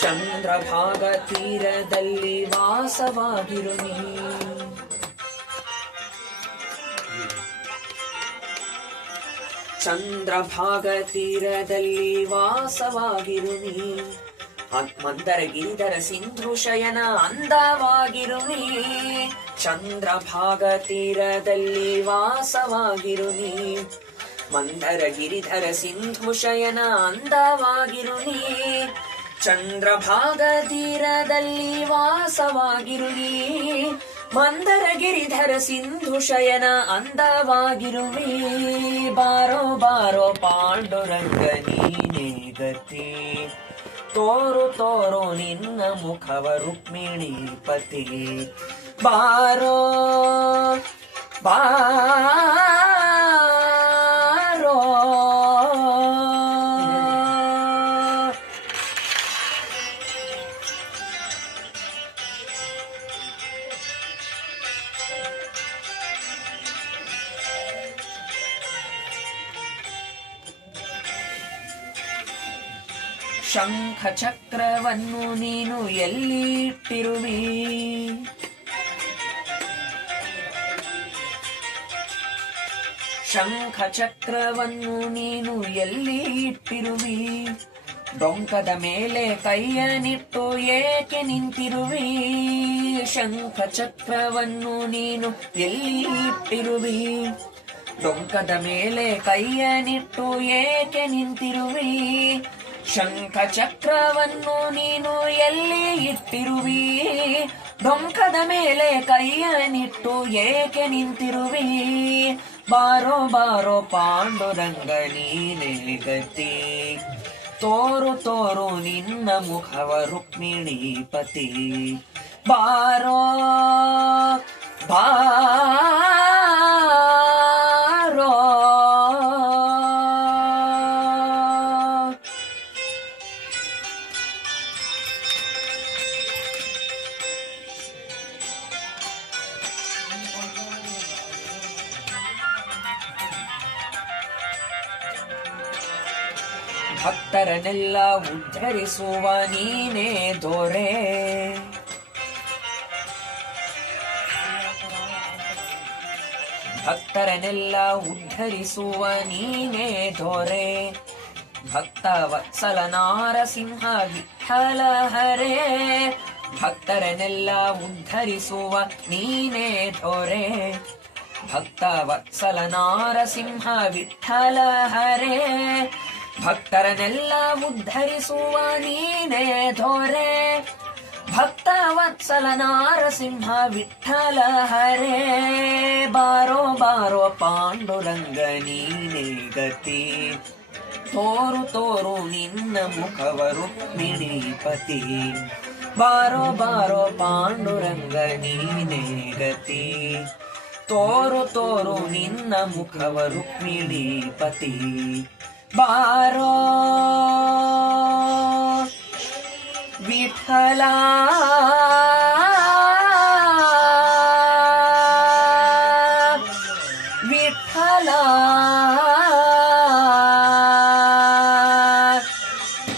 ಚಂದ್ರಭಾಗ ತೀರದಲ್ಲಿ ವಾಸವಾಗಿರು ನೀ. ಚಂದ್ರಭಾಗ ತೀರದಲ್ಲಿ ವಾಸವಾಗಿರು ನೀ. ಮಂದರ ಗಿರಿಧರ ಸಿಂಧು ಶಯನ ಅಂದವಾಗಿರು ನೀ. ಚಂದ್ರಭಾಗ ತೀರದಲ್ಲಿ ವಾಸವಾಗಿರು ಮಂದರ ಗಿರಿಧರ ಸಿಂಧು ಶಯನ ಅಂದವಾಗಿರು ನೀ. ಚಂದ್ರಭಾಗ ತೀರದಲ್ಲಿ ವಾಸವಾಗಿರು ಮಂದರ ಗಿರಿಧರ ಸಿಂಧು ಶಯನ ಅಂದವಾಗಿರುವಿ ಬಾರೋ ಬಾರೋ ಪಾಂಡುರಂಗ ನೀನೇ ಗತಿ ತೋರು ತೋರು ನಿನ್ನ ಮುಖವ ರುಕ್ಮಿಣಿ ಪತಿ ಬಾರೋ ಬಾರೋ ಶಂಖ ಚಕ್ರವನ್ನು ನೀನು ಎಲ್ಲಿ ಇಟ್ಟಿರುವಿ ಶಂಖ ಚಕ್ರವನ್ನು ನೀನು ಎಲ್ಲಿ ಇಟ್ಟಿರುವಿ ಡೊಂಕದ ಮೇಲೆ ಕೈಯನಿಟ್ಟು ಏಕೆ ನಿಂತಿರುವಿ? ಶಂಖ ಚಕ್ರವನ್ನು ನೀನು ಎಲ್ಲಿ ಇಟ್ಟಿರುವಿ ಡೊಂಕದ ಮೇಲೆ ಕೈಯನಿಟ್ಟು ಏಕೆ ನಿಂತಿರುವಿ? ಶಂಖ ಚಕ್ರವನ್ನು ನೀನು ಎಲ್ಲಿ ಇಟ್ಟಿರುವಿ? ಡೊಂಕದ ಮೇಲೆ ಕೈಯನಿಟ್ಟು ಏಕೆ ನಿಂತಿರುವಿ? ಬಾರೋ ಬಾರೋ ಪಾಂಡುರಂಗ ನೀನೇ ಗತಿ ತೋರು ತೋರು ನಿನ್ನ ಮುಖವ ರುಕ್ಮಿಣಿ ಪತಿ. ಬಾರೋ ಬಾರೋ ಭಕ್ತರನ್ನೆಲ್ಲ ಉದ್ಧರಿಸುವ ನೀನೇ ದೊರೆ. ಭಕ್ತರನೆಲ್ಲ ಉದ್ಧರಿಸುವ ನೀನೇ ದೊರೆ. ಭಕ್ತ ವತ್ಸಲ ನಾರಸಿಂಹ ವಿಠಲ ಹರೇ. ಭಕ್ತರನ್ನೆಲ್ಲ ಉದ್ಧರಿಸುವ ನೀನೇ ದೊರೆ. ಭಕ್ತ ವತ್ಸಲ ನಾರಸಿಂಹ ವಿಠಲ ಹರೇ. ಭಕ್ತರನ್ನೆಲ್ಲ ಉದ್ಧರಿಸುವ ನೀನೇ ಧೋರೆ. ಭಕ್ತ ವತ್ಸಲ ನಾರಸಿಂಹ ವಿಠಲ ಹರೇ. ಬಾರೋ ಬಾರೋ ಪಾಂಡುರಂಗ ನೀನೇ ಗತಿ. ತೋರು ತೋರು ನಿನ್ನ ಮುಖವರು ರುಕ್ಮಿಣಿ ಪತಿ ಬಾರೋ ಬಾರೋ ಪಾಂಡುರಂಗ ನೀನೇ ಗತಿ. ತೋರು ತೋರು ನಿನ್ನ ಮುಖವರು ರುಕ್ಮಿಣಿ बारो विठला विठला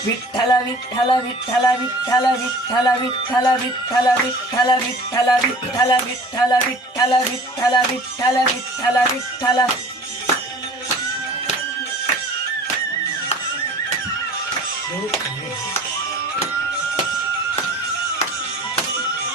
विठ्ठल विठ्ठल विठ्ठल विठ्ठल विठ्ठल विठ्ठल विठ्ठल विठ्ठल विठ्ठल विठ्ठल विठ्ठल विठ्ठल विठ्ठल विठ्ठल विठ्ठल विठ्ठल विठ्ठल Meu Deus.